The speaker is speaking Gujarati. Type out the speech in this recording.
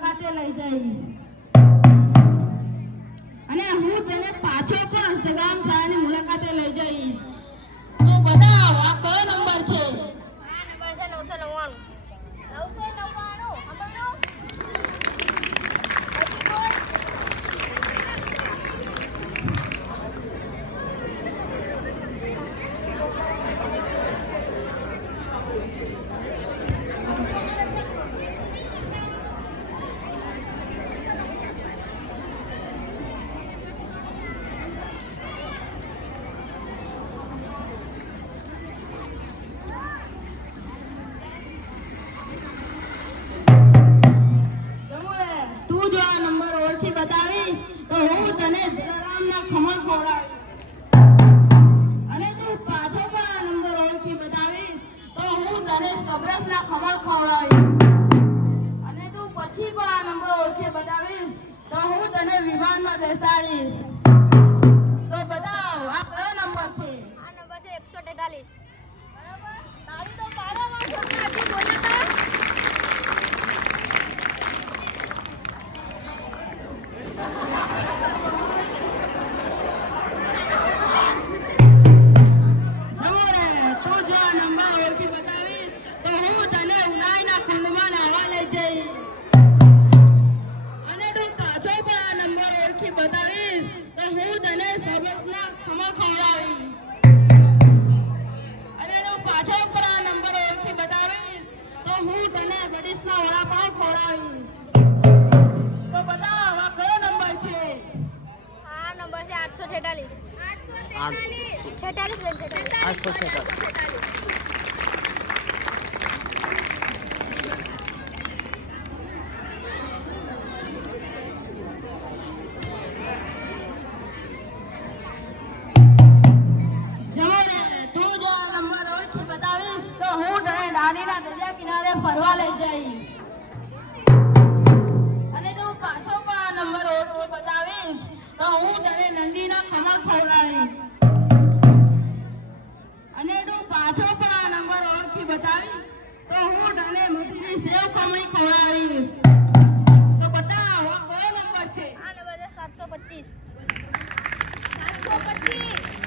મુલાકાતે લઈ જઈશ અને હું તને પાછો પણ અષ્ટગામ શાળાની મુલાકાતે લઈ જઈશ. તો બતાવ આ કયો નંબર છે? આ નંબર છે 999. 999 સાંભળો. તું જો આ નંબર ઓળખી બતાવીશ તો હું તને જલારામના ખમણ ખવડાવીશ અને તું પાછો પણ આ નંબર ઓળખી બતાવીશ તો હું તને સબરસના ખમણ ખવડાવીશ અને તું પછી પણ આ નંબર ઓળખી બતાવીશ તો હું તને વિમાનમાં બેસાડીશ. તો બતાવ આ કયો નંબર છે? આ નંબર છે 143. બરાબર. તાળી તો પાડો વાંચો આજી બોલે તો. તું જો આ નંબર ઓળખી બતાવીશ તો હું તને ઉનાઈના કુંડમાં નાહવા લઈ જઈશ અને તું પાછો પણ આ નંબર ઓળખી બતાવીશ તો હું તને સબસના ખમણ ખવડાવીશ અને તું પાછો પણ આ નંબર ઓળખી બતાવીશ તો હું તને બડીસના વડાપાવ ખવડાવીશ. તો બતાવ આ કયો નંબર છે? આ નંબર છે 846. 846. તું જો આ નંબર ઓળખી બતાવીશ તો હું તને દાણીના દરિયા કિનારે ફરવા લઈ જઈશ અને તું પાછો પણ આ નંબર ઓળખી બતાવીશ તો હું તને નંદીના ખમણ ખવડાવીશ અને તું પાછો પણ આ નંબર ઓળખી બતાવીશ તો હું તને મીઠી સેવ ખમણી ખવડાવીશ. તો બતાવ આ કયો નંબર છે? આ નંબર છે 725. 725.